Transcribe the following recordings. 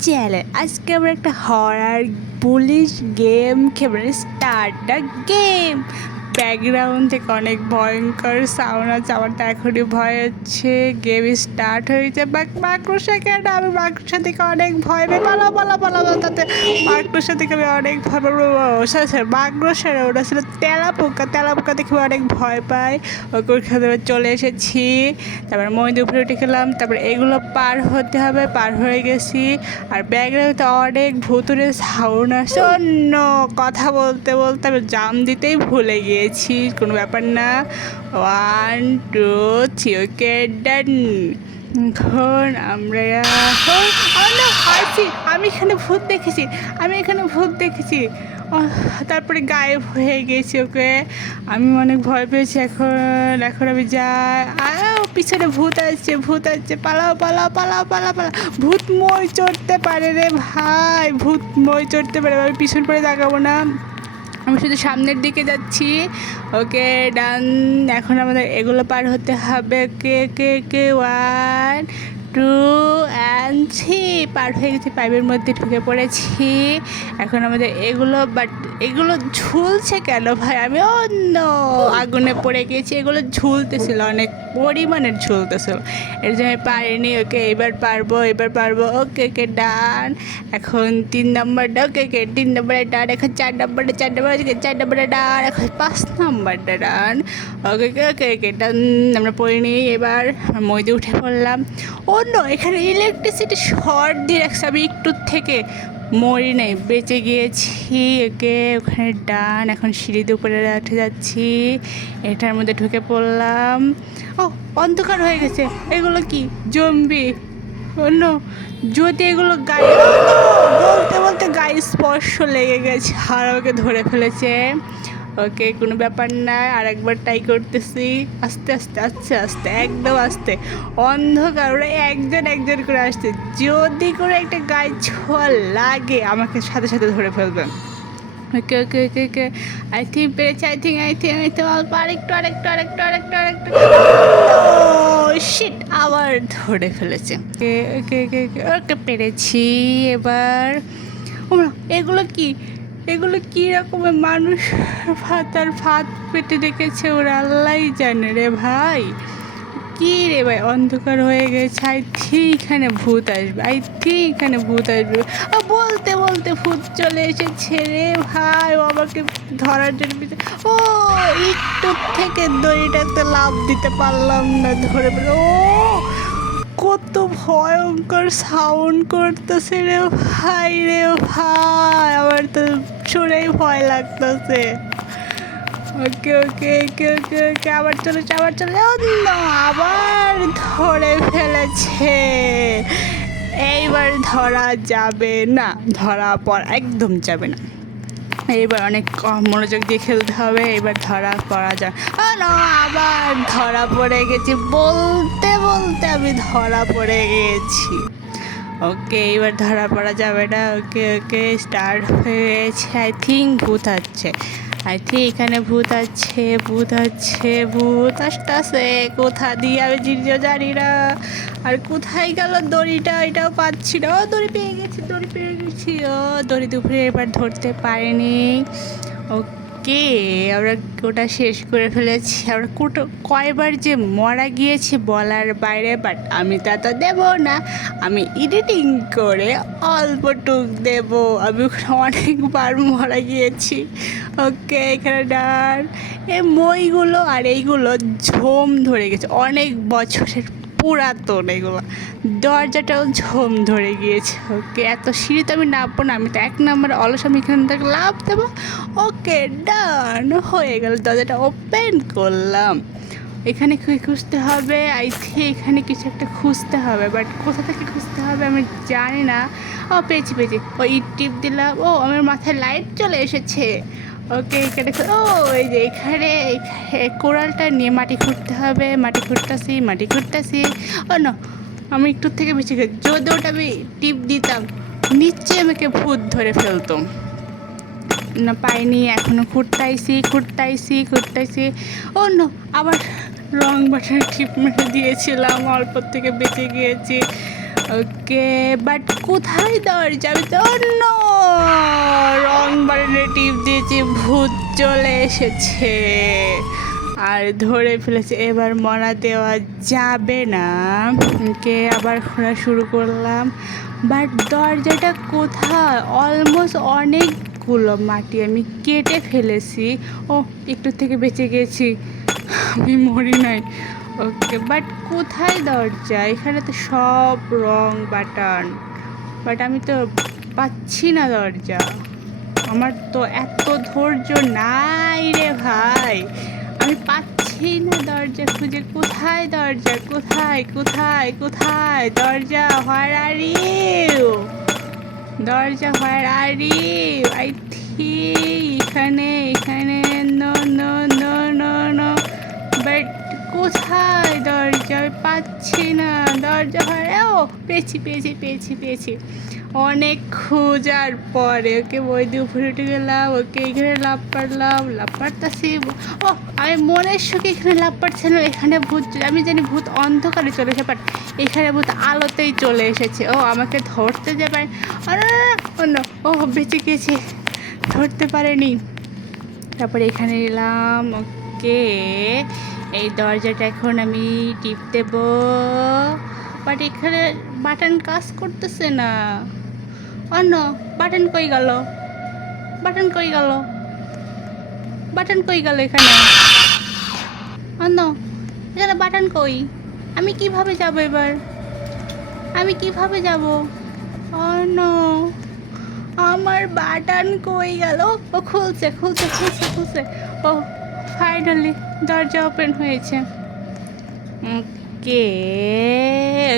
Channel আজকে আমরা একটা হরার পুলিশ গেম খেলব স্টার্ট দ্য গেম ব্যাকগ্রাউন্ড থেকে অনেক ভয়ঙ্কর সাউন্ড আছে, আমার তো এখনই ভয় হচ্ছে। গেম স্টার্ট হয়েছে বাক মাকড়সা কেন? আমি মাকড়সা থেকে অনেক ভয় পালা পালা পালা পালা, তাতে মাকড়সা থেকে আমি অনেক ভয় স্যার মাকড়সা ওটা ছিল তেলা পোকা তেলা পোকা দেখে আমি অনেক ভয় পাই। ওকে ওখানে চলে এসেছি। তারপর উপরে উঠে খেলাম তারপর এগুলো পার হতে হবে, পার হয়ে গেছি। আর ব্যাকগ্রাউন্ডে অনেক ভুতুরে সাউন্ড আসছে অন্য কথা বলতে বলতে আমি জাম দিতেই ভুলে গিয়েছি কোনো ব্যাপার না। One two three okay done এখন আমরা হাসি আমি এখানে ভূত দেখেছি, আমি এখানে ভূত দেখেছি। তারপরে গায়েব হয়ে গেছি, ওকে। আমি অনেক ভয় পেয়েছি, এখন এখন আমি যাই পিছনে ভূত আসছে ভূত আসছে, পালাও পালাও পালাও পালাও পালা ভূত মই চড়তে পারে রে ভাই, ভূত মই চড়তে পারে, আমি পিছন পরে তাকাবো না। আমি শুধু সামনের দিকে যাচ্ছি। ওকে ডান এখন আমাদের এগুলো পার হতে হবে। কে কে কে ওয়ান টু অ্যান্ড থ্রি পার হয়ে গেছি পাইপের মধ্যে ঢুকে পড়েছি। এখন আমাদের এগুলো বাট এগুলো ঝুলছে কেন ভাই? আমি অন্য আগুনে পড়ে গেছি এগুলো ঝুলতেছিল, অনেক পরিমাণের ঝুলতেছিল। এর জন্য পারিনি, ওকে এবার পারব এবার পারব। ওকে কে ডান। এখন তিন নম্বরটা, ওকে কে তিন নম্বরে ডান। এখন চার নম্বরটা, চার নম্বর চার নম্বরে ডান। এখন পাঁচ নম্বরটা ডান। ওকে কে ওকে কে ডান। আমরা পড়িনি এবার মইদে উঠে পড়লাম। অন্য এখানে ইলেকট্রিসিটি শর্ট দিয়ে রাখছে। আমি একটু থেকে মরি নেই, বেঁচে গিয়েছি, একে ওখানে ডান, এখন সিঁড়িতে উপরে উঠে যাচ্ছি, এটার মধ্যে ঢুকে পড়লাম। ও, অন্ধকার হয়ে গেছে, এগুলো কি? জম্বি অন্য যদি এগুলো গায়ে বলতে বলতে গায়ে স্পর্শ লেগে গেছে আর ওকে ধরে ফেলেছে। ওকে কোনো ব্যাপার না আর একবার ট্রাই করতেছি। আস্তে আস্তে আস্তে আস্তে, একদম আস্তে। অন্ধকার ওরা একজন একজন করে আসছে। যদি করে একটা গায়ে ছোঁয়া লাগে, আমাকে সাথে সাথে ধরে ফেলবে okay okay okay okay I think পেরেছি I think I think I think অল্প আরেকটু আরেকটু আরেকটু আরেকটু আরেকটু। শিট আবার ধরে ফেলেছে। ওকে ওকে ওকে ওকে পেরেছি, এবার। এগুলো কি? এগুলো কি রকমের মানুষ ভাতার ভাত পেটে রেখেছে ওরা আল্লাহ জানে রে ভাই। কি রে ভাই, অন্ধকার হয়ে গেছে, আই এখানে ভূত আসবে, আই এখানে ভূত আসবে। বলতে বলতে ভূত চলে এসেছে রে ভাই আমাকে ধরার জন্য ও, একটু থেকে দড়িটাতে লাভ দিতে পারলাম না ধরে ও কত ভয়ঙ্কর সাউন্ড করতেছে রে ভাই রে ভাই। আমার তো শুনেই ভয় লাগতেছে। ওকে ওকে ওকে ওকে ওকে। আবার চলেছে আবার চলে আবার ধরে ফেলেছে। এইবার ধরা যাবে না, ধরা পর একদম যাবে না। এইবার অনেক মনোযোগ দিয়ে খেলতে হবে, এবার ধরা করা না, আবার ধরা পড়ে গেছি। বলতে বলতে আমি ধরা পড়ে গেছি। ওকে, এবার ধরা পড়া যাবে না। ওকে ওকে স্টার্ট হয়ে গেছে আই থিঙ্ক ভূত আছে। আই ঠিক এখানে ভূত আছে ভূত আছে, ভূত আসতে আসতেছে। কোথা দিয়ে আমি জিনিসও জানি না। আর কোথায় গেল দড়িটা? এটাও পাচ্ছি না। ও, দড়ি পেয়ে গেছি, দড়ি পেয়ে গেছি। ও, দড়ি দুপুরে এবার ধরতে পারেনি। ওকে। আমরা ওটা শেষ করে ফেলেছি। আমরা কুটো, কয়বার যে মরা গিয়েছি বলার বাইরে বাট আমি তা তো দেবো না। আমি এডিটিং করে অল্প টুক দেব। আমি ওখানে অনেকবার মরা গিয়েছি। ওকে, এখানে ডান। এই মইগুলো আর এইগুলো ঝোম ধরে গেছে। অনেক বছরের পুরাতন এগুলো। দরজাটাও ঝোম ধরে গিয়েছে, ওকে? এত সিঁড়ি তো আমি নামবো না, আমি তো এক নম্বর অলস, আমি এখানে থেকে লাভ দেবো। ওকে, ডান, হয়ে গেল, দরজাটা ওপেন করলাম। এখানে খুঁজতে হবে? আই থিঙ্ক এখানে কিছু একটা খুঁজতে হবে, বাট কোথা থেকে খুঁজতে হবে আমি জানি না। ও, পেয়েছি পেয়েছি। ও, ইট টিপ দিলাম। ও, আমার মাথায় লাইট চলে এসেছে। ওকে, এখানে ও, এই যে এখানে কোরালটা নিয়ে মাটি খুঁড়তে হবে, মাটি খুঁড়তেছি মাটি খুঁড়তেছি। ও না, আমি একটু থেকে বেশি গেছি যদি ওটা আমি টিপ দিতাম, নিচে আমাকে ভূত ধরে ফেলতো। না, পাইনি, এখনও খুঁড়তাইছি খুঁড়তাইছি খুঁড়তাইছি। ও নো, আবার রং বাটন টিপ মেরে দিয়েছিলাম, অল্প থেকে বেঁচে গিয়েছি। ওকে বাট কোথায় দরজা? আমি তো অন্য দিয়েছি ভূত চলে এসেছে আর ধরে ফেলেছে, এবার মরা দেওয়া যাবে না। কে আবার খোলা শুরু করলাম। বাট দরজাটা কোথায়? অলমোস্ট অনেকগুলো মাটি আমি কেটে ফেলেছি। ও, একটু থেকে বেঁচে গেছি। আমি মরি নাই। ওকে বাট কোথায় দরজা? এখানে তো সব রং বাটন। বাট আমি তো পাচ্ছি না দরজা। আমার তো এত ধৈর্য নাই রে ভাই। আমি পাচ্ছি না দরজা খুঁজে। কোথায় দরজা? কোথায়? কোথায়? কোথায়? দরজা হোয়ার আর দরজা হোয়ার আর আই থি এখানে এখানে, নো নো কোথায়? দরজা পাচ্ছি না। দরজা ও পেয়েছি পেয়েছি পেয়েছি পেয়েছি। অনেক খোঁজার পরে ওকে বই দিয়ে উপরে উঠে গেলাম, ওকে এখানে লাভ পারলাম লাভ পারতাছি ও, আমি মনের সুখে এখানে লাভ পারছিলাম এখানে ভূত আমি জানি ভূত অন্ধকারে চলে এসে বাট এখানে ভূত আলোতেই চলে এসেছে। ও, আমাকে ধরতে যাবে অন্য ও, বেঁচে গেছি। ধরতে পারেনি। তারপরে এখানে এলাম, ওকে এই দরজাটা এখন আমি টিপ দেব। বাট এখানে বাটন কাজ করতেছে না। অন্য বাটন কই গেল? বাটন কই গেল? বাটন কই গেল এখানে? অন্য এখানে বাটন কই? আমি কীভাবে যাব এবার? আমি কীভাবে যাব? অন্য আমার বাটন কই গেল? ও খুলছে খুলছে খুলছে খুলছে। ও ফাইনালি দরজা ওপেন হয়েছে। ওকে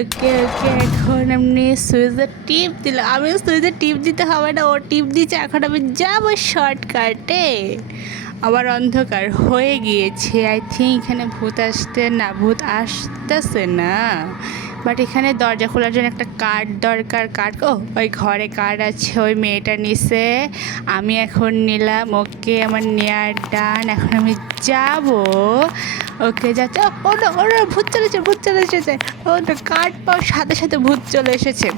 ওকে ওকে, এখন এমনি সুইচের টিপ দিল, আমি সুইচের টিপ দিতে হবে না, ও টিপ দিচ্ছে এখন আমি যাব শর্টকাটে। আবার অন্ধকার হয়ে গিয়েছে আই থিঙ্ক এখানে ভূত আসতে না, ভূত আসতেছে না। বাট এখানে দরজা খোলার জন্য একটা কার্ড দরকার। কার্ড ও ওই ঘরে কার্ড আছে ওই মেয়েটা নিছে। আমি এখন নিলাম ওকে আমার নেয়ার ডান এখন আমি যাব। ওকে যাচ্ছে ও না, ও না, ভূত চলে এসেছে ভূত চলে এসেছে ও না কার্ড পাওয়ার সাথে সাথে ভূত চলে এসেছে।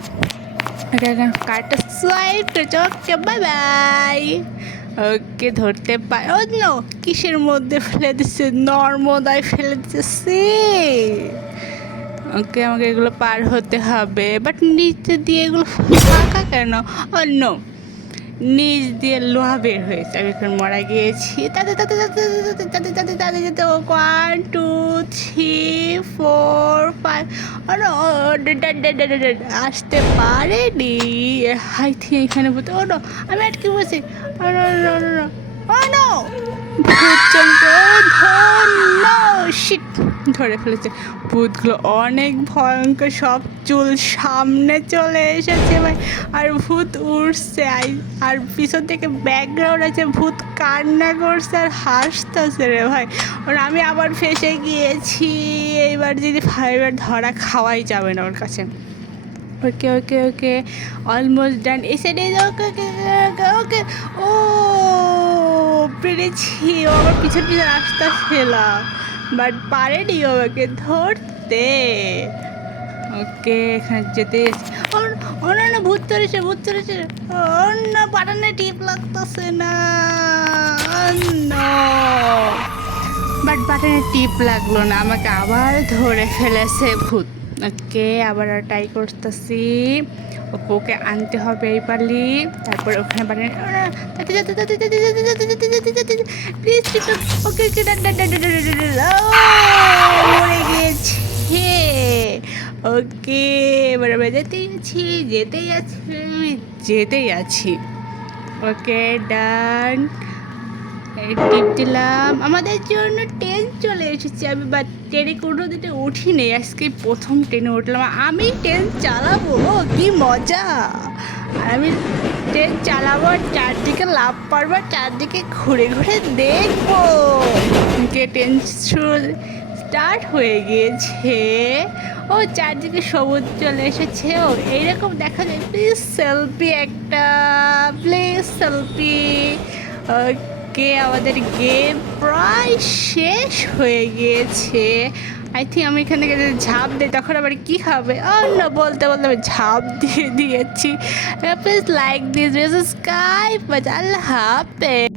কার্ডটা সোয়াইপ করেছে। ওকে বাই বাই ওকে ধরতে পারে ও নো কিসের মধ্যে ফেলে দিচ্ছে নর্মদায় ফেলে দিচ্ছে ওকে, আমাকে এগুলো পার হতে হবে। বাট নিচে দিয়ে এগুলো ফাঁকা কেন? অন্য নিচ দিয়ে লোহা বের হয়েছে। আমি এখন মারা গিয়েছি। তাতে তাতে তাতে তাতে তাতে তাতে তাতে যেতে one two three four five ও আসতে পারেনি। হাই থিং এখানে বলতে ও নো আমি আটকে বসে ও নো নো নো নো ভূত ও ধন্য। শিট, ধরে ফেলেছে। ভূতগুলো অনেক ভয়ঙ্কর, সব চুল সামনে চলে এসেছে ভাই। আর ভূত উঠছে আর পিছন থেকে ব্যাকগ্রাউন্ড আছে, ভূত কান্না করছে আর হাসতেছে রে ভাই। আর আমি আবার ফেসে গিয়েছি। এইবার যদি ফাইবার ধরা খাওয়াই যাবে না ওর কাছে। ওকে ওকে ওকে অলমোস্ট ডান এসে ওকে ওকে ওকে, ও। পেরেছি। ও আমার পিছন পিছন রাস্তা ফেলা বাট পারেনি আমাকে ধরতে। ওকে, এখানে যেতে অন্য ভূত চলেছে ভূত চলেছে অন্য পাটানে টিপ লাগতেছে না। বাট বাটনে টিপ লাগল না, আমাকে আবার ধরে ফেলেছে ভূত। ওকে আবার ট্রাই করতেছি ওকে আনতে হবে এই পালি তারপর ওখানে প্লিজ ওকে ওকে মরে গিয়েছে ওকে এবার আমরা যেতেই আছি যেতেই আছি যেতেই আছি ওকে ডান টিপ দিলাম আমাদের জন্য ট্রেন চলে এসেছি আমি বা ট্রেনে কোনো দিনে উঠিনি। আজকে প্রথম ট্রেনে উঠলাম। আমি ট্রেন চালাবো, কি মজা! আমি ট্রেন চালাবো চারদিকে লাভ পারব চারদিকে ঘুরে ঘুরে দেখব। কে ট্রেন স্টার্ট হয়ে গিয়েছে। ও, চারদিকে সবুজ চলে এসেছে। ও, এইরকম দেখা যায়। প্লিজ সেলফি একটা প্লিজ সেলফি ওকে আমাদের গেম প্রায় শেষ হয়ে গিয়েছে। আই থিঙ্ক আমি এখানে যদি ঝাঁপ দিই তখন আবার কী হবে অন্য বলতে বলতে আমি ঝাঁপ দিয়ে দিয়েছি। প্লিজ লাইক দিস সাবস্ক্রাইব আল্লাহ হাফেজ।